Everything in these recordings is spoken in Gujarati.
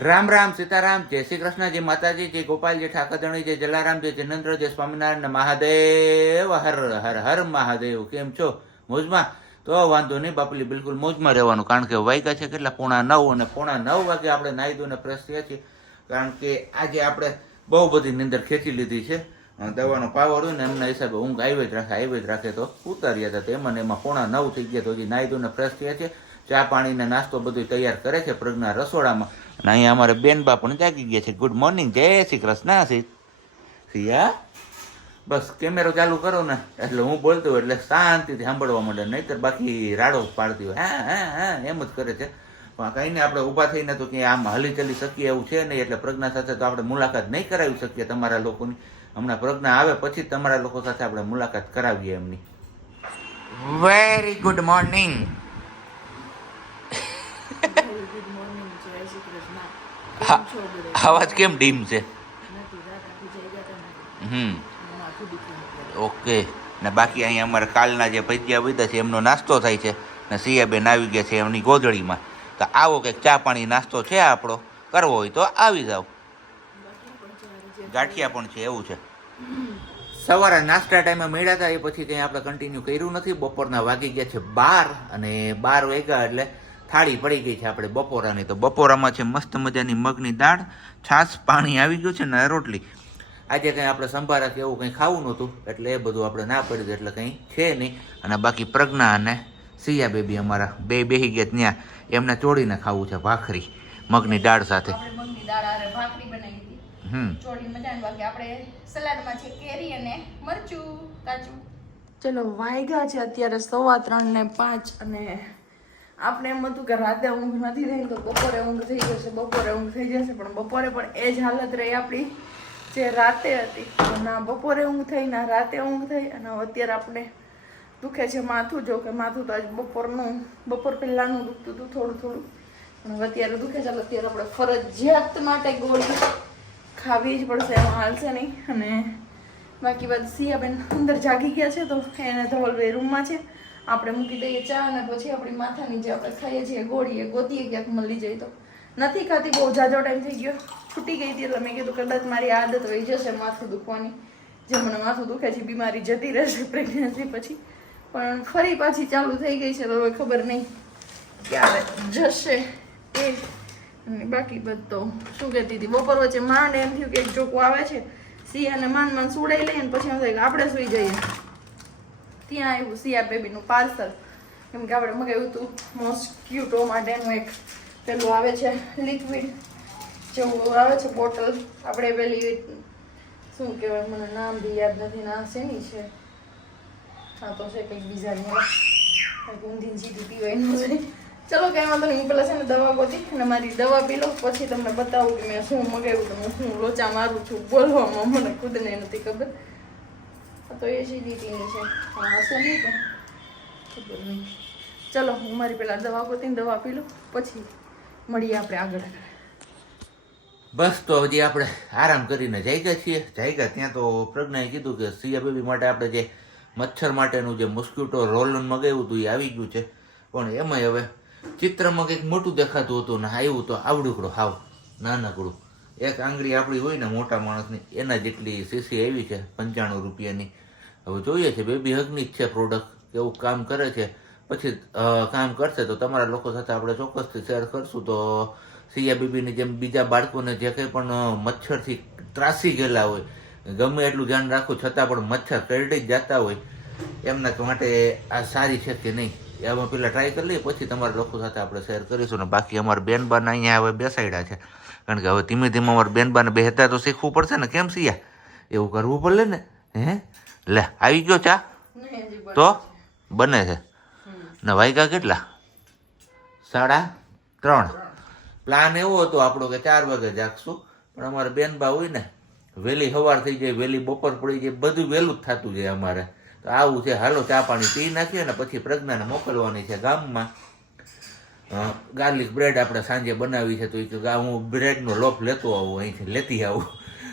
રામ રામ સીતારામ, જય શ્રી કૃષ્ણ, જય માતાજી, જય ગોપાલજી ઠાકરધણી જય જલારામ, જય જનંદ્ર જય સ્વામિનારાયણ મહાદેવ, હર હર હર મહાદેવ. કેમ છો? મોજમાં? તો વાંધો નહીં, બાપલી, બિલકુલ મોજમાં રહેવાનું, કારણ કે વાયકા છે કેટલા? પોણા નવ અને પોણા નવ વાગે આપણે નાહી ધોઈને ફ્રેશ થયા છીએ. કારણ કે આજે આપણે બહુ બધી નિંદર ખેંચી લીધી છે. દવાનો પાવર હોય ને, એમના હિસાબે ઊંઘ આવી જ રાખે, આવી જ રાખે તો ઉતાર્યા હતા તો એમાં એમાં પોણા નવ થઈ ગયા તો હજી નાહી ધોઈને ફ્રેશ થયા છે. ચા પાણીને નાસ્તો બધું તૈયાર કરે છે પ્રજ્ઞા રસોડામાં. અને અહીંયા અમારે બેનબા પણ જાગી ગયા છે. Good morning Jai Shri Krishna. સિયા, બસ કેમેરો ચાલુ કરો ને. એટલે હું બોલતો એટલે શાંતિથી સાંભળવા માંડે. નહીતર બાકી રાડો પાડતી હોય. હા હા હા, એમ જ કરે છે. પણ કંઈ ને આપણે ઊભા થઈને તો ક્યાંય આમ હલી ચલી શકીએ એવું છે નહીં. એટલે પ્રજ્ઞા સાથે તો આપણે મુલાકાત નહીં કરાવી શકીએ તમારા લોકોની. હમણાં પ્રજ્ઞા આવે પછી તમારા લોકો સાથે આપણે મુલાકાત કરાવીએ એમની. Very good morning good morning Jai Shri Krishna હા. કેમ છો બધા? અવાજ કેમ ડીમ છે? હમ. ઓકે. ને બાકી અહીંયા અમારે કાલના જે ભજીયા બધા છે એમનો નાસ્તો થાય છે. ને સિયાબેન આવી ગયા છે એમની ગોદળીમાં તો આવો કંઈક ચા પાણી નાસ્તો છે આપણો? કરવો હોય તો આવી જાઓ. બાકી પણ ચારે જે ગાંઠિયા પણ છે એવું છે. સવારે નાસ્તા ટાઈમે મળ્યા હતા એ પછી કંઈ આપણે કન્ટિન્યુ કર્યું નથી. બપોરના વાગી ગયા છે બાર અને બાર વાગ્યા એટલે થાળી પડી ગઈ છે આપણે બપોરાની. તો બપોરામાં છે મસ્ત મજાની મગની દાળ છાશ પાણી આવી ગયું છે ને રોટલી. આજે કંઈ આપણે સંભારા કે એવું કંઈ ખાવું નહોતું એટલે એ બધું આપણે ના પડી એટલે કંઈ છે નહીં. અને બાકી પ્રજ્ઞા અને સિયા બેબી અમારા બે બેહી ગયા ત્યાં. એમને ચોળીને ખાવું છે ભાખરી મગની દાળ સાથે. આપણે મગની દાળ હારે ભાખરી બનાવી હતી. હમ. ચોળી મજાની બાકી આપણે સલાડમાં છે કેરી અને મરચું કાચું ચલો વાયગા છે અત્યારે સવા ત્રણ ને પાંચ અને આપણે એમ હતું કે રાતે ઊંઘ નથી થઈ તો બપોરે ઊંઘ થઈ જશે, બપોરે ઊંઘ થઈ જશે, પણ બપોરે પણ એ જ હાલત રહી આપણી જે રાતે હતી. ના, બપોરે ઊંઘ થઈ, ના, રાતે ઊંઘ થઈ અને અત્યારે આપણે દુખે છે માથું. જો કે માથું તો આજ બપોરનું, બપોર પહેલાંનું દુખતું હતું થોડું થોડું. પણ અત્યારે દુખે છે અત્યારે આપણે ફરજિયાત માટે ગોળી ખાવી જ પડશે, એમાં હાલશે નહીં. અને બાકી બાદ સિયાબેન અંદર જાગી ગયા છે, તો એને ધવલભાઈ રૂમમાં છે. આપણે મૂકી દઈએ ચા અને પછી આપણી માથાની જે આપણે ખાઈએ છીએ, ગોળીએ, ગોતીએ ક્યાંક મળી જાય તો. નથી ખાતી, બહુ જાજો ટાઈમ થઈ ગયો. છૂટી ગઈ હતી એટલે મેં કીધું કદાચ મારી આદત હોય, જશે માથું દુખવાની. જે માથું દુખે છે, બીમારી જતી રહેશે પ્રેગ્નન્સી પછી. પણ ફરી પાછી ચાલુ થઈ ગઈ છે, તો હવે ખબર નહીં ક્યારે જશે એ. અને બાકી બધો શું કહેતી હતી, બપોર વચ્ચે માંડ એમ થયું કે એક જોકો આવે છે સિયાને માંડ માંડ સુડાઈ લઈએ ને પછી એમ થાય કે આપણે સુઈ જઈએ. ત્યાં આવ્યું સિયા બેબીનું પાર્સલ. કેમ કે આપણે મગાવ્યું હતું મોસ્ક્યુટો માટેનું એક પેલું આવે છે લિક્વિડ જેવું આવે છે બોટલ આપણે પેલી શું કહેવાય, મને નામ બી યાદ નથી, ના શેની છે? હા તો છે કંઈક બીજાની કંઈક ઊંધી સીધી પીવાયનું છે. ચલો કંઈ વાંધો નહીં, હું પેલા છે ને દવા ગોતી અને મારી દવા પી લો પછી તમને બતાવું કે મેં શું મગાવ્યું તમે શું લોચા મારું છું, બોલવામાં મને ખુદને નથી ખબર. તો એસિડિટીની છે હા, હશે નહીં તો. ખબર નહીં. ચલો, હું મારી પેલા દવા ગોતીને દવા પી લઉં, પછી મળીએ આપણે આગળ. બસ, તો હજી આપણે આરામ કરીને જાગ્યા છીએ. જાગ્યા ત્યાં તો પ્રજ્ઞાએ કીધું કે સિયા બેબી માટે આપણે જે મચ્છર માટેનું જે મોસ્કિટો રોલન મગાવ્યું હતું, એ આવી ગયું છે. પણ એમાંય હવે ચિત્રમાં કંઈક મોટું દેખાતું હતું ને આવ્યું તો આવડુકડું, હાવ, નાનકડું. એક આંગળી આપણી હોય ને મોટા માણસની, એના જેટલી સીસી આવી છે, પંચાણું રૂપિયાની. હવે જોઈએ છે, બેબી હગની જ છે પ્રોડક્ટ કેવું કામ કરે છે. પછી કામ કરશે તો તમારા લોકો સાથે આપણે ચોક્કસથી શેર કરશું. તો સિયા બીબીની જેમ બીજા બાળકોને જે કંઈ પણ મચ્છરથી ત્રાસી ગયેલા હોય, ગમે એટલું ધ્યાન રાખવું છતાં પણ મચ્છર કરડી જ જતા હોય, એમના માટે આ સારી છે કે નહીં? એ અમે પહેલાં ટ્રાય કરી લઈએ, પછી તમારા લોકો સાથે આપણે શેર કરીશું. ને બાકી અમારા બેનબાને અહીંયા હવે બેસાડ્યા છે. કારણ કે હવે ધીમે ધીમે અમારે બેનબાને બેહતા તો શીખવું પડશે ને. કેમ સિયા એવું કરવું પડે ને? હે? લે આવી ગયો ચા? તો? બને છે. ને વાયકા કેટલા? સાડા ત્રણ. પ્લાન એવો હતો આપણો કે ચાર વાગે જાગશું. પણ અમારે બેનબા હોય ને વહેલી સવાર થઈ જાય વહેલી બપોર પડી જાય બધું વહેલું જ થતું જાય અમારે. તો આવું છે. હાલો ચા પાણી પી નાખીએ ને પછી પ્રજ્ઞાને મોકલવાની છે ગામમાં. ગાર્લિક બ્રેડ આપણે સાંજે બનાવી છે તો એ કે હું બ્રેડનો લોફ લેતો આવું અહીંથી લેતી આવું.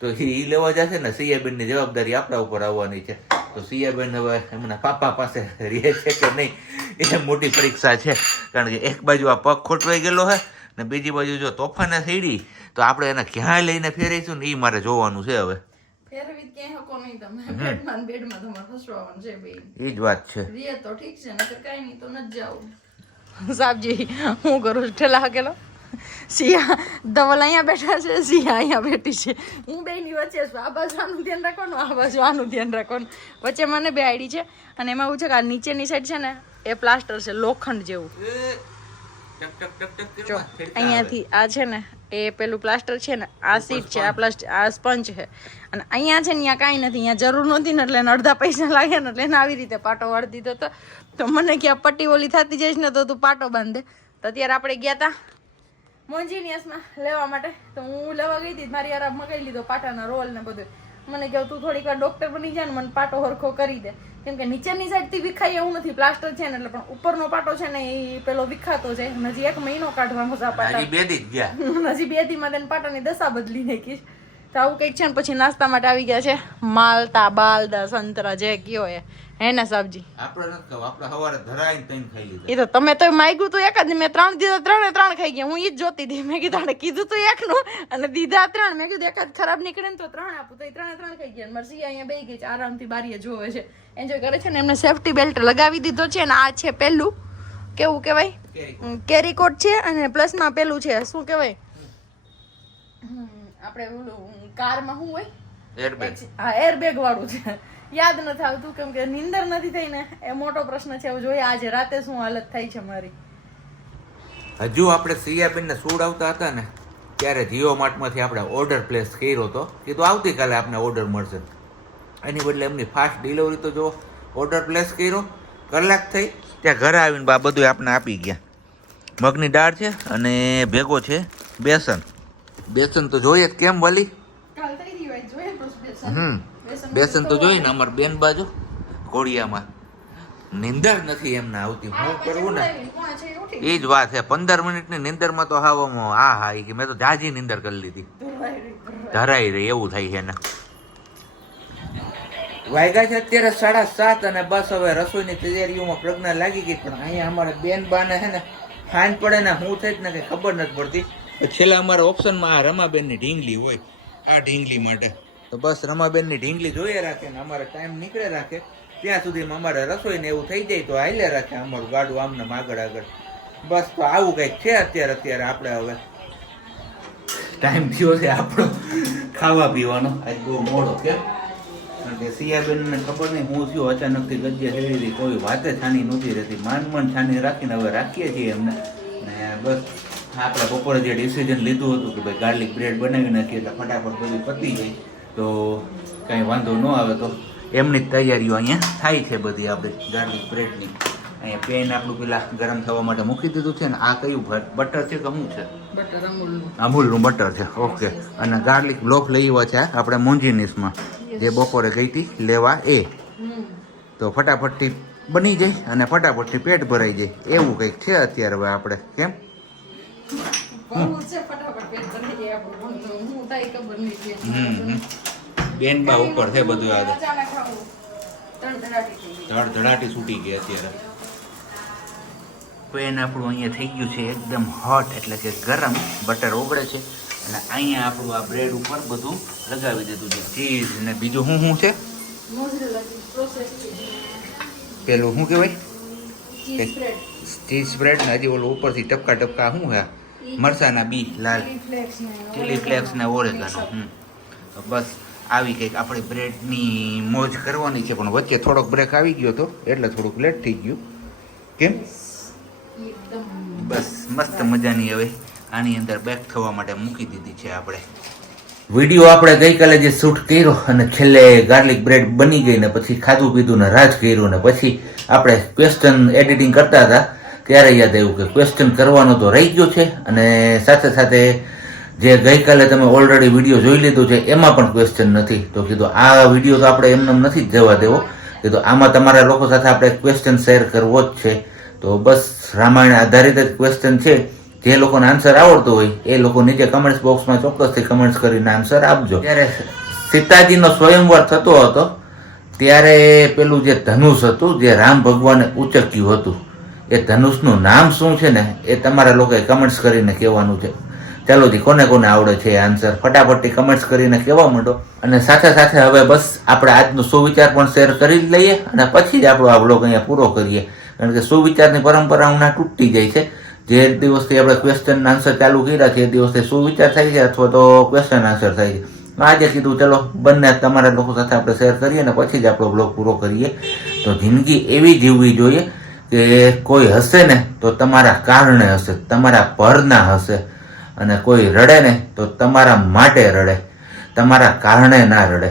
તો એ લેવા જશે ને સિયાબેનની જવાબદારી આપણા ઉપર આવવાની છે. તો સિયાબેન હવે એમના પાપા પાસે રહે છે કે નહીં એ મોટી પરીક્ષા છે. કારણ કે એક બાજુ આ પગ ખોટવાઈ ગયેલો છે ને બીજી બાજુ જો તોફાને સીડી તો આપણે એને ક્યાં લઈને ફેરવીશું ને એ મારે જોવાનું છે હવે. ક્યાંય એ જ વાત છે. સાબજી, હું કરું ઠેલા હકેલો? સિયા ધવલ અહીંયા બેઠા છે સિયા અહીંયા બેઠી છે. હું બેની વચ્ચે છું. આ બાજુ આનું ધ્યાન રાખવાનું, આ બાજુ આનું ધ્યાન રાખવાનું. વચ્ચે મને બે આઈડી છે અને એમાં એવું છે કે આ નીચેની સાઈડ છે ને, એ પ્લાસ્ટર છે, લોખંડ જેવું. જો અહીંયાથી આ છે ને એ પેલું પ્લાસ્ટર છે ને આ સીટ છે આ પ્લાસ્ટર આ સ્પંજ છે. અને અહીંયા છે ને અહીંયા કાંઈ નથી અહીંયા જરૂર નહોતી ને એટલે એને અડધા પૈસા લાગ્યા ને એટલે એને આવી રીતે પાટો વાળી દીધો તો. તો મને ક્યાં પટ્ટી ઓલી થતી જઈશ ને તો તું પાટો બાંધે. તો અત્યારે આપણે ગયા હતા મોન્જીનિયસમાં લેવા માટે. તો હું લેવા ગઈ હતી મારી યાર મગાઈ લીધો પાટાના રોલ ને બધું. મને કહ્યું તું થોડીક વાર ડોક્ટર બની જાય ને મને પાટો હરખો કરી દે. કેમ કે નીચેની સાઈડથી વિખાય એવું નથી પ્લાસ્ટર છે ને એટલે પણ ઉપરનો પાટો છે ને એ પેલો વિખાતો છે. હજી એક મહિનો કાઢવાનો છે પાટા હજી બે દી ગયા. હજી બે દી માં તેને પાટાની દશા બદલી નાખીશ તો આવું કંઈક છે ને પછી નાસ્તા માટે આવી ગયા છે. માલતા બાલદા સંતરા જે કયો એ. હે ને સાબજી આપણે નથી ખાવું આપણે સવારે ધરાઈને તઈને ખાઈ લીધા. એ તો તમે તો માગ્યું તું એક જ મેં ત્રણ દીધા ત્રણે ત્રણ ખાઈ ગયા. હું એ જ જોતી હતી. મેં કીધું કીધું તું એકનું અને દીધા ત્રણ. મેં કીધું એકાદ ખરાબ નીકળે ને તો ત્રણ આપું. તો એ ત્રણે ત્રણ ખાઈ ગયા. મરસી અહીંયા બેહી ગઈ છે આરામથી બારીએ જોવે છે. એન્જોય કરે છે ને એમને સેફટી બેલ્ટ લગાવી દીધો છે ને આ છે પેલું. કેવું કહેવાય? કેરી. કેરી છે અને પ્લસમાં પેલું છે. શું કહેવાય? આપણે ઓલું કારમાં શું હોય? એરબેગ હા એરબેગ વાળું છે. યાદ નથી આવતું કેમ કે નિંદર નથી થઈ ને. એ મોટો પ્રશ્ન છે હવે જોઈએ આજે રાતે શું હાલત થઈ છે મારી. હજુ આપણે સિયાબેન ને સૂડ આવતા હતા ને ત્યારે જીઓ માર્ટમાંથી આપણે ઓર્ડર પ્લેસ કર્યો હતો. કીધું આવતીકાલે આપણે ઓર્ડર મળશે. એની બદલે એમની ફાસ્ટ ડિલિવરી તો જો ઓર્ડર પ્લેસ કર્યો કલાક થઈ ત્યાં ઘરે આવીને બા બધું આપણે આપી ગયા. મગની દાળ છે અને ભેગો છે બેસન. બેસન તો જોઈએ કેમ વલી કાલ થઈ રહી હોય જોઈએ પછી હમ. બેસન તો જોઈએ ને અમાર બેન બાજુ કોડિયામાં નિંદર નથી એમને આવતી. હું કરવું ને? એ જ વાત છે. પંદર મિનિટની નિંદરમાં તો હાવ આ હા એ કે મેં તો જાજી નિંદર કરી લીધી. ધરાઈ રહી એવું થાય છે ને. વાગ્યા છે અત્યારે સાડા સાત અને બસ હવે રસોઈની તૈયારીઓમાં પ્રજ્ઞા લાગી ગઈ પણ અહીંયા અમારે બેન બાને છે ને ખાંડ પડે ને હું થઈ જ ને કંઈ ખબર નથી પડતી. છેલ્લા અમારા ઓપ્શનમાં આ રમાબેનની ઢીંગલી હોય આ ઢીંગલી માટે. તો બસ રમાબેનની ઢીંગલી જોઈએ રાખે ને અમારે ટાઈમ નીકળે રાખે. ત્યાં સુધીમાં અમારે રસોઈ ને એવું થઈ જાય તો હાલ્યા રાખે અમારું ગાડું આમને આગળ આગળ. બસ તો આવું કંઈક છે અત્યારે અત્યારે આપણે હવે. ટાઈમ થયો છે આપણો ખાવા પીવાનો. આજ બહુ મોડો કેમ કારણ કે સિયાબેનને ખબર નહીં, હું થયું અચાનકથી ગજ્જે થઈ હતી કોઈ વાતે છાની નહોતી રહેતી. માન મન છાની રાખીને હવે રાખીએ છીએ એમને. ને બસ આપણે બપોરે જે ડિસિઝન લીધું હતું કે ભાઈ ગાર્લિક બ્રેડ બનાવી નાખીએ એટલે ફટાફટ બધું પતી જાય. તો કાંઈ વાંધો ન આવે તો એમની જ તૈયારીઓ અહીંયા થાય છે બધી આપણે ગાર્લિક બ્રેડની. અહીંયા પેન આપણું પેલા ગરમ થવા માટે મૂકી દીધું છે ને આ કયું બટર છે કે શું છે? બટર અમૂલનું. બટર છે ઓકે. અને ગાર્લિક બ્લોક લઈ આવ્યા છે આપણે મોંજીનીસમાં. જે બપોરે ગઈ હતી લેવા એ. તો ફટાફટથી બની જાય અને ફટાફટથી પેટ ભરાઈ જાય. એવું કંઈક છે અત્યારે હવે આપણે કેમ? હમ છે ફટાફટ પેટ ભરી જાય આપણું બેન બા ઉપર છે બધું આ અચાનક ખાવું. ગઈ. ધડ ધડાટી છૂટી ગઈ અત્યારે. પેન આપણું અહીંયા થઈ ગયું છે એકદમ હોટ એટલે કે ગરમ બટર ઓગળે છે. અને અહીંયા આપણું આ બ્રેડ ઉપર બધું લગાવી દીધું છે. ચીઝ ને બીજું શું શું છે? મોઝરેલા પેલું શું કહેવાય? ચીઝ સ્પ્રેડ ને હજી ઓલું ઉપરથી ટપકા ટપકા શું હે મરસાના બી લાલ. ચીલી ફ્લેક્સ ને ઓરેગાનો બસ. આવી કંઈક આપણે બ્રેડની મોજ કરવાની છે, પણ વચ્ચે થોડોક બ્રેક આવી ગયો હતો એટલે થોડુંક લેટ થઈ ગયું. કેમ? બસ, મસ્ત મજાની હવે આની અંદર બેક થવા માટે મૂકી દીધી છે આપણે. વીડિયો આપણે ગઈકાલે જે શૂટ કર્યો અને છેલ્લે ગાર્લિક બ્રેડ બની ગઈ ને પછી ખાધું પીધું ને રાજ કર્યું ને પછી આપણે ક્વેશ્ચન એડિટિંગ કરતા હતા, ત્યારે યાદ આવ્યું કે ક્વેશ્ચન કરવાનો તો રહી ગયો છે અને સાથે સાથે જે ગઈકાલે તમે ઓલરેડી વીડિયો જોઈ લીધો છે એમાં પણ ક્વેશ્ચન નથી. તો કીધું આ વીડિયો તો આપણે એમને નથી જવા દેવો. કીધું આમાં તમારા લોકો સાથે આપણે ક્વેશ્ચન શેર કરવો જ છે. તો બસ રામાયણ આધારિત જ ક્વેશ્ચન છે. જે લોકોને આન્સર આવડતો હોય એ લોકો નીચે કમેન્ટ્સ બોક્સમાં ચોક્કસથી કમેન્ટ્સ કરીને આન્સર આપજો. ત્યારે સીતાજીનો સ્વયંવર થતો હતો ત્યારે પેલું જે ધનુષ હતું જે રામ ભગવાને ઉચક્યું હતું એ ધનુષનું નામ શું છે ને એ તમારા લોકોએ કમેન્ટ્સ કરીને કહેવાનું છે. ચાલો જી કોને કોને આવડે છે આન્સર ફટાફટથી કમેન્ટ્સ કરીને કહેવા માંડો. અને સાથે સાથે હવે બસ આપણે આજનો સુવિચાર પણ શેર કરી જ લઈએ અને પછી જ આપણો આ બ્લોગ અહીંયા પૂરો કરીએ. કારણ કે સુવિચારની પરંપરા હમણાં તૂટી જાય છે. જે દિવસથી આપણે ક્વેશ્ચન આન્સર ચાલુ કર્યા છે, એ દિવસથી સુવિચાર થાય છે અથવા તો ક્વેશ્ચન આન્સર થાય છે. આજે કીધું, ચલો, બંને તમારા લોકો સાથે આપણે શેર કરીએ અને પછી જ આપણો બ્લોગ પૂરો કરીએ. તો જિંદગી એવી જીવવી જોઈએ કે કોઈ હશે ને તો તમારા કારણે હશે, તમારા પરના હશે. અને કોઈ રડે ને તો તમારા માટે રડે. તમારા કારણે ના રડે.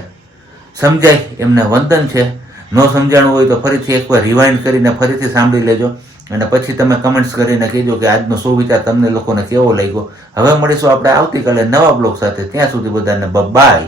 સમજાય? એમને વંદન છે. ન સમજાણું હોય તો ફરીથી એકવાર રિવાઇન્ડ કરીને ફરીથી સાંભળી લેજો. અને પછી તમે કમેન્ટ્સ કરીને કહેજો કે આજનો સુવિચાર તમને લોકોને કેવો લાગ્યો? હવે મળીશું આપણે આવતીકાલે નવા બ્લોગ સાથે. ત્યાં સુધી બધાને બાય